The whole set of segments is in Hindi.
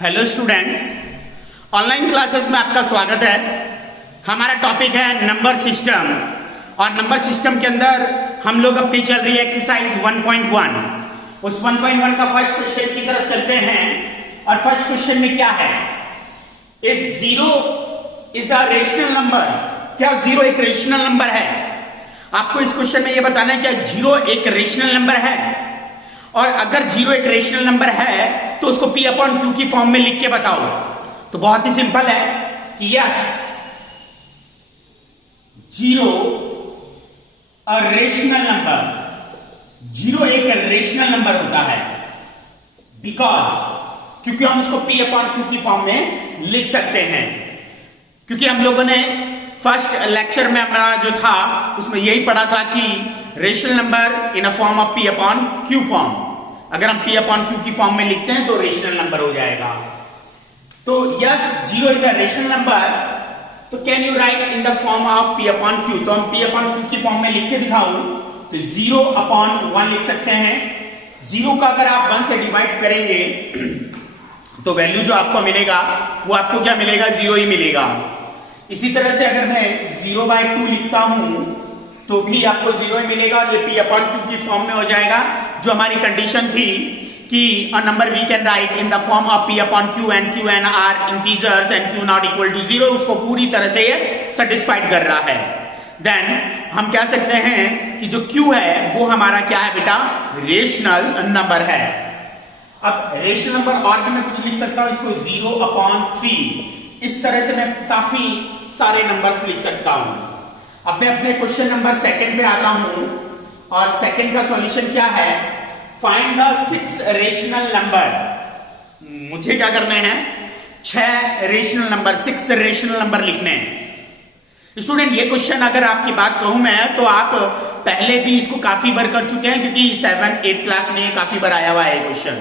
हेलो स्टूडेंट्स, ऑनलाइन क्लासेस में आपका स्वागत है। हमारा टॉपिक है नंबर सिस्टम और नंबर सिस्टम के अंदर हम लोग अपनी चल रही है एक्सरसाइज 1.1। उस 1.1 का फर्स्ट क्वेश्चन की तरफ चलते हैं और फर्स्ट क्वेश्चन में क्या है, is zero is a rational number. क्या जीरो एक रेशनल नंबर है? आपको इस क्वेश्चन में यह बताना है क्या जीरो एक रेशनल नंबर है, और अगर जीरो एक रेशनल नंबर है तो उसको P अपॉन Q की फॉर्म में लिख के बताओ। तो बहुत ही सिंपल है कि यस, जीरो अ रेशनल नंबर, जीरो एक रेशनल नंबर होता है बिकॉज, क्योंकि हम उसको P अपॉन Q की फॉर्म में लिख सकते हैं। क्योंकि हम लोगों ने फर्स्ट लेक्चर में हमारा जो था उसमें यही पढ़ा था कि rational number in a form of P upon Q form, अगर हम P अपॉन Q की फॉर्म में लिखते हैं तो रेशनल नंबर हो जाएगा। तो yes, zero is a rational number, तो can you write in the form of P upon Q। तो हम P अपॉन Q की फॉर्म में लिख के दिखाऊं तो जीरो अपॉन 1 लिख सकते हैं। जीरो का अगर आप 1 से डिवाइड करेंगे तो वैल्यू जो आपको मिलेगा वो आपको क्या मिलेगा, जीरो ही मिलेगा। इसी तरह से अगर मैं 0/2 लिखता हूं तो भी आपको जीरो ही मिलेगा और ये P अपॉन Q की फॉर्म में हो जाएगा। जो हमारी कंडीशन थी कि a number we can write in the form of P upon Q and Q and are integers and Q not equal to zero, उसको पूरी तरह से ये सेटिस्फाइड कर रहा है। देन हम कह सकते हैं कि जो Q है वो हमारा क्या है बेटा, रेशनल नंबर है। अब रेशनल नंबर और भी मैं कुछ लिख सकता हूं, इसको 0/3, इस तरह से मैं काफी सारे नंबर्स लिख सकता हूं। अब मैं अपने क्वेश्चन नंबर सेकंड पे आता हूं और सेकंड का सॉल्यूशन क्या है, फाइंड द 6 रेशनल नंबर। मुझे क्या करने हैं, 6 रेशनल नंबर, 6 रेशनल नंबर लिखने हैं। स्टूडेंट, ये क्वेश्चन अगर आपकी बात कहूं मैं तो आप पहले भी इसको काफी बार कर चुके हैं, क्योंकि 7th 8th क्लास में काफी बार आया हुआ है ये क्वेश्चन।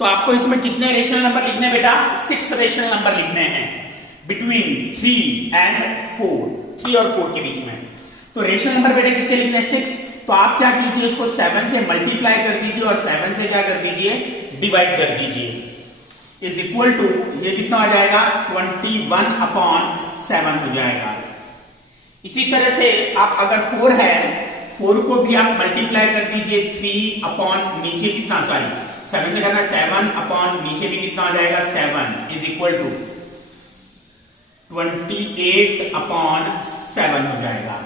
तो आपको इसमें कितने रेशनल नंबर लिखने हैं बेटा, 6 रेशनल नंबर लिखने हैं बिटवीन 3 एंड 4, 3 और 4 के बीच में। तो रेशनल नंबर बेटा कितने लिखने हैं, 6। तो आप क्या कीजिए, इसको 7 से मल्टीप्लाई कर दीजिए और 7 से क्या कर दीजिए, डिवाइड कर दीजिए, इज इक्वल टू, ये कितना हो जाएगा, 21/7 हो जाएगा। इसी तरह से आप अगर 4 है, 4 को भी आप मल्टीप्लाई कर दीजिए 3 अपॉन नीचे कितना, सॉरी 7 से करना, 7 अपॉन नीचे भी कितना हो जाएगा, 7 इज इक्वल टू 28/7 हो जाएगा।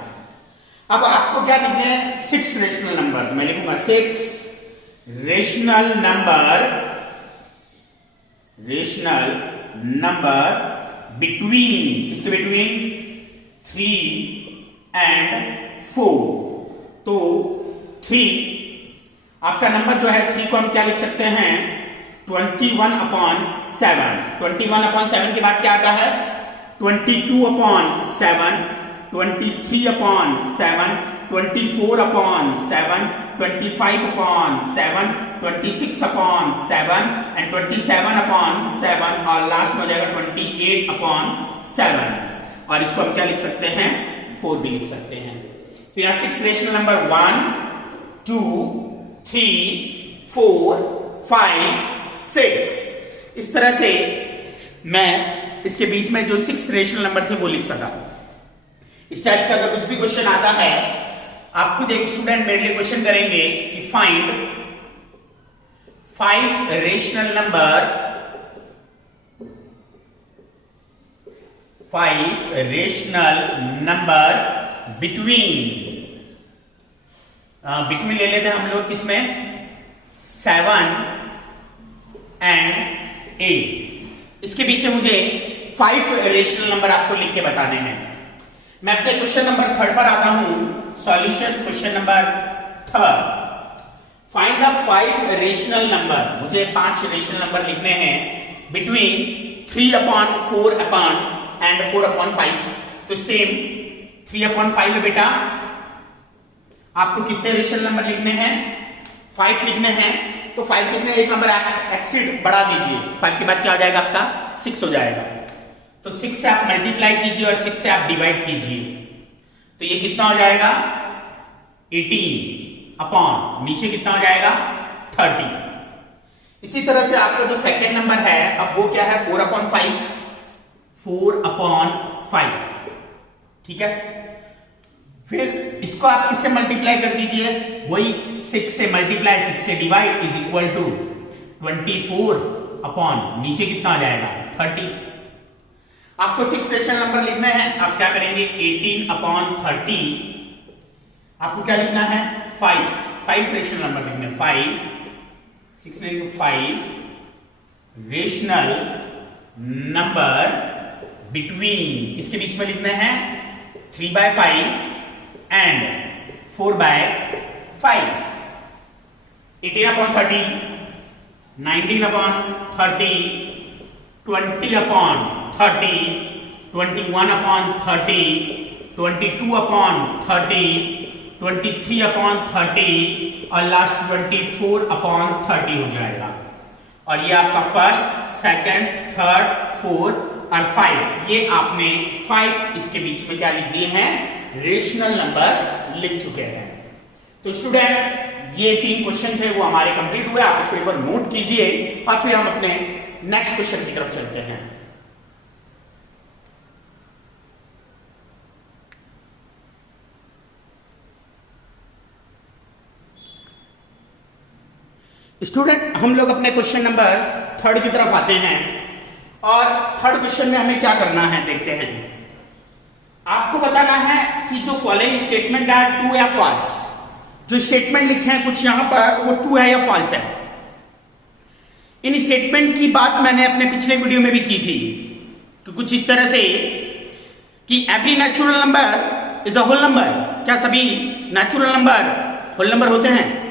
अब आपको क्या लिखना है, 6 रेशनल नंबर। मैं लिखूंगा 6 रेशनल नंबर बिटवीन, किसके बिटवीन, 3 एंड 4। तो 3 आपका नंबर जो है, 3 को हम क्या लिख सकते हैं, 21/7। 21/7 के बाद क्या आता है, 22/7, 23/7, 24/7, 25/7, 26/7 एंड 27/7 और लास्ट में हो जाएगा 28/7। और इसको हम क्या लिख सकते हैं, 4 भी लिख सकते हैं। तो यहां 6 रेशनल नंबर 1 2 3 4 5 6, इस तरह से मैं इसके बीच में जो 6 रेशनल नंबर थे वो लिख सका। इस टाइप का अगर कुछ भी क्वेश्चन आता है, आप खुद एक स्टूडेंट मेरे लिए क्वेश्चन करेंगे कि find 5 rational number, 5 rational number between ले लेते हैं हम लोग किसमें, 7 एंड 8। इसके पीछे मुझे 5 रेशनल नंबर आपको लिख के बताने हैं। मैं अपने क्वेश्चन नंबर 3 पर आता हूं। Solution question number 3, find the 5 rational number. मुझे 5 रेशनल नंबर लिखने हैं बिटवीन 3/4 एंड 4/5। तो सेम 3/5 है बेटा, आपको कितने रेशनल नंबर लिखने हैं, 5 लिखने हैं। तो 5 लिखने, एक नंबर आप एक्सीड बढ़ा दीजिए, 5 के बाद क्या हो जाएगा आपका, 6 हो जाएगा। तो 6 से आप मल्टीप्लाई कीजिए और 6 से आप डिवाइड कीजिए, तो ये कितना हो जाएगा, 18 अपॉन नीचे कितना हो जाएगा, 30। इसी तरह से आपका जो सेकंड नंबर है, अब वो क्या है, 4/5, 4/5, ठीक है। फिर इसको आप किससे मल्टीप्लाई कर दीजिए, वही 6 से मल्टीप्लाई, 6 से divide is equal to 24 upon नीचे कितना आ जाएगा 30। आपको 6 रेशनल नंबर लिखना है, आप क्या करेंगे 18/30, आपको क्या लिखना है 5 रेशनल नंबर लिखने, 6 लिखो 5 रेशनल नंबर बिटवीन, किसके बीच में लिखना है 3/5 एंड 4/5। 18/30, 19/30, 20/30, 21/30, 22/30, 23/30 और लास्ट 24/30 हो जाएगा। और ये आपका फर्स्ट, सेकंड, थर्ड, फोर्थ और 5, ये आपने 5 इसके बीच में क्या लिख दिए हैं, रेशनल नंबर लिख चुके हैं। तो स्टूडेंट ये 3 क्वेश्चन थे वो हमारे कंप्लीट हुए, आप इसको एक बार नोट कीजिए और फिर हम अपने नेक्स्ट क्वेश्चन की तरफ चलते हैं। स्टूडेंट हम लोग अपने क्वेश्चन नंबर 3 की तरफ आते हैं और 3rd क्वेश्चन में हमें क्या करना है देखते हैं। आपको बताना है कि जो फॉलोइंग स्टेटमेंट है ट्रू या फॉल्स। जो स्टेटमेंट लिखे हैं कुछ यहां पर वो ट्रू है या फॉल्स है। इन स्टेटमेंट की बात मैंने अपने पिछले वीडियो में भी की थी कि कुछ इस तरह से कि every natural number is a whole number. क्या सभी नेचुरल नंबर होल नंबर होते हैं?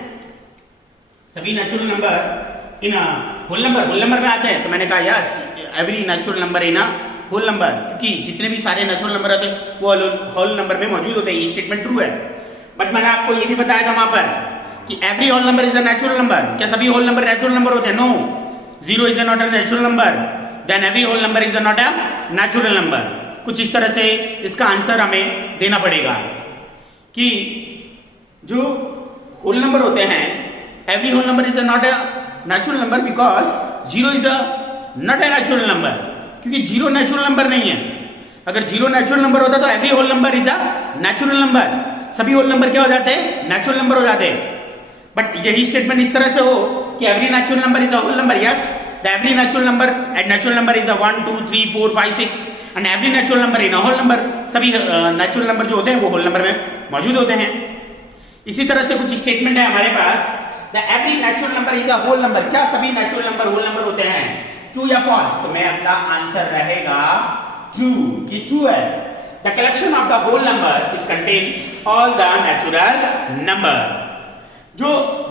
सभी नेचुरल नंबर इन होल नंबर में आते हैं। तो मैंने कहा यस, एवरी नेचुरल नंबर इन होल नंबर, क्योंकि जितने भी सारे नेचुरल नंबर आते हैं वो होल नंबर में मौजूद होते हैं। ये स्टेटमेंट ट्रू है। बट मैंने आपको ये भी बताया था वहां पर कि every whole number is a natural number. क्या सभी होल नंबर नेचुरल नंबर होते हैं? No, 0 is not a natural number, then every whole number is not a natural number. कुछ इस तरह से इसका आंसर हमें देना पड़ेगा कि जो होल नंबर होते हैं, every whole number is not a natural number because 0 is a not a natural number, क्योंकि 0 नेचुरल नंबर नहीं है। अगर 0 नेचुरल नंबर होता तो every whole number is a natural number, सभी होल नंबर क्या हो जाते हैं? नेचुरल नंबर हो जाते हैं। बट यही स्टेटमेंट इस तरह से हो कि every natural number is a whole number, yes, the every natural number is a 1 2 3 4 5 6 and every natural number in a whole number. सभी नेचुरल नंबर जो होते हैं वो होल नंबर में मौजूद होते हैं। इसी तरह से कुछ स्टेटमेंट है हमारे पास, the every natural number is a whole number. क्या सभी नेचुरल नंबर होल नंबर होते हैं? ट्रू या फॉल्स? तो मैं अपना आंसर रहेगा ट्रू, ये ट्रू है। The collection of the whole number is contain all the natural number. जो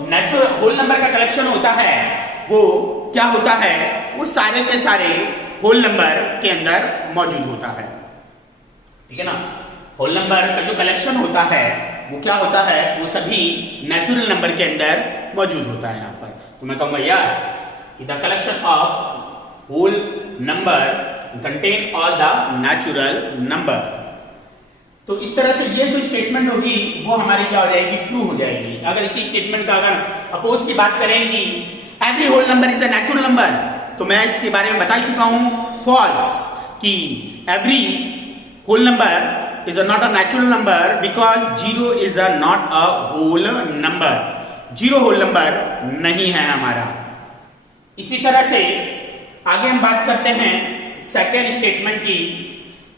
नेचुरल होल नंबर का कलेक्शन होता है वो क्या होता है? वो सारे के सारे होल नंबर के अंदर मौजूद होता है, ठीक है ना। होल नंबर का जो कलेक्शन होता है वो क्या होता है? वो सभी नेचुरल नंबर के अंदर मौजूद होता है। यहाँ पर तो मैं कहूंगा यस कि the collection of whole number contain all the natural number. तो इस तरह से ये जो स्टेटमेंट होगी वो हमारी क्या हो जाएगी? ट्रू हो जाएगी। अगर इसी स्टेटमेंट का अगर अपोज की बात करें कि every whole number is a natural number, तो मैं इसके बारे में बता चुका हूं फॉल्स, कि every whole number is not a natural number because 0 is not a whole number. 0 whole number नहीं है हमारा। इसी तरह से आगे हम बात करते हैं सेकेंड स्टेटमेंट की,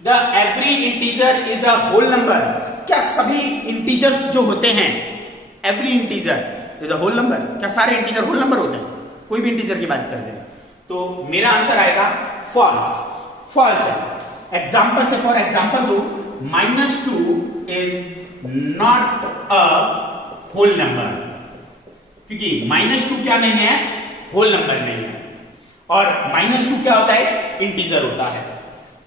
the every integer is a whole number. क्या सभी इंटीजर्स जो होते हैं, every integer is a whole number? क्या सारे इंटीजर होल नंबर होते हैं? कोई भी इंटीजर की बात करते हैं तो मेरा आंसर आएगा फॉल्स। फॉल्स है। एग्जाम्पल से फॉर एग्जाम्पल दो, -2 is not a whole number, क्योंकि -2 क्या नहीं है? होल नंबर नहीं है। और -2 क्या होता है? इंटीजर होता है।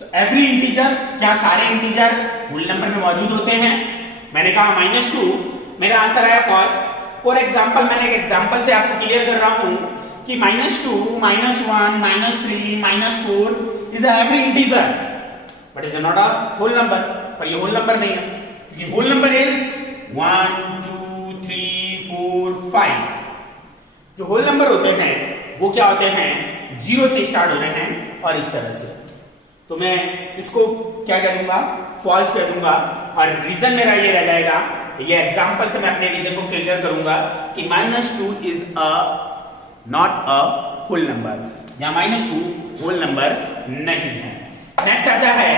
तो एवरी इंटीजर, क्या सारे इंटीजर होल नंबर में मौजूद होते हैं? मैंने कहा -2, मेरा आंसर आया फॉल्स। फॉर एग्जाम्पल, मैंने एक एग्जाम्पल से आपको क्लियर कर रहा हूं कि -2, -1, -3, -4 is every integer but is not a whole number. पर ये होल नंबर नहीं है, क्योंकि होल नंबर इज 1 2 3 4 5। जो होल नंबर होते हैं वो क्या होते हैं, 0 से स्टार्ट हो रहे हैं और इस तरह से। तो मैं इसको क्या कह दूंगा, फॉल्स कह दूंगा, और रीजन मेरा ये रह जाएगा, ये एग्जांपल से मैं अपने रीजन को क्लियर करूंगा कि -2 is not a whole number, या -2 होल नंबर नहीं है। नेक्स्ट आता है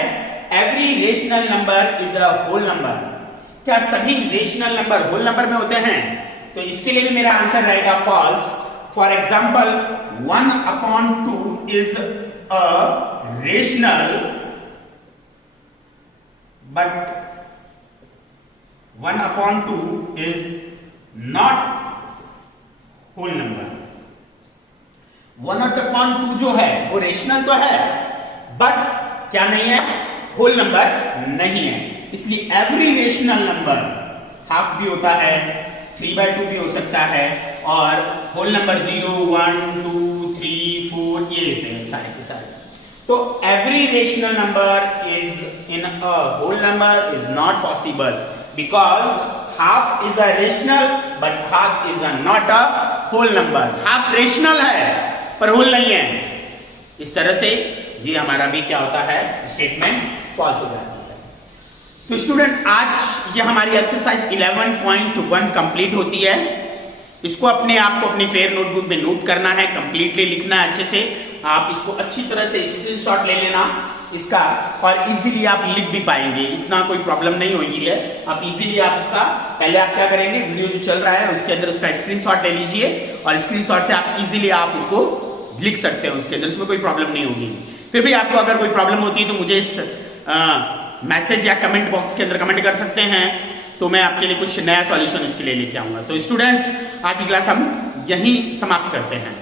every rational number is a whole number. क्या सभी रेशनल नंबर होल नंबर में होते हैं? तो इसके लिए भी मेरा आंसर रहेगा false. For example 1/2 is a rational, but 1/2 is not whole number. 1/2 जो है वो रेशनल तो है, बट क्या नहीं है, होल नंबर नहीं है। इसलिए एवरी रेशनल नंबर हाफ भी होता है, 3/2 भी हो सकता है, और होल नंबर 0, 1, 2, 3, 4 ये रहते हैं सारे के सारे। तो every rational number is in a whole number is not possible, because half is a rational but half is not a whole number. Half rational है पर होल नहीं है। इस तरह से ये हमारा भी क्या होता है, स्टेटमेंट फॉल्स हो जाती है। तो स्टूडेंट आज ये हमारी एक्सरसाइज 11.1 कंप्लीट होती है। इसको अपने आप को अपनी फेयर नोटबुक में नोट करना है, कंप्लीटली लिखना है अच्छे से। आप इसको अच्छी तरह से स्क्रीनशॉट ले लेना इसका, और इजीली आप लिख भी पाएंगे, इतना कोई प्रॉब्लम नहीं होगी है। आप इजीली आप उसका पहले आप क्या करेंगे, वीडियो जो चल रहा है उसके अंदर उसका स्क्रीनशॉट ले लीजिए, और स्क्रीनशॉट से आप इजीली आप उसको लिख सकते हैं उसके अंदर, उसमें कोई प्रॉब्लम नहीं होगी। फिर भी आपको अगर कोई प्रॉब्लम होती है तो मुझे इस मैसेज या कमेंट बॉक्स के अंदर कमेंट कर सकते हैं, तो मैं आपके लिए कुछ नया सॉल्यूशन इसके लिए लेके आऊंगा। तो स्टूडेंट्स आज की क्लास हम यहीं समाप्त करते हैं।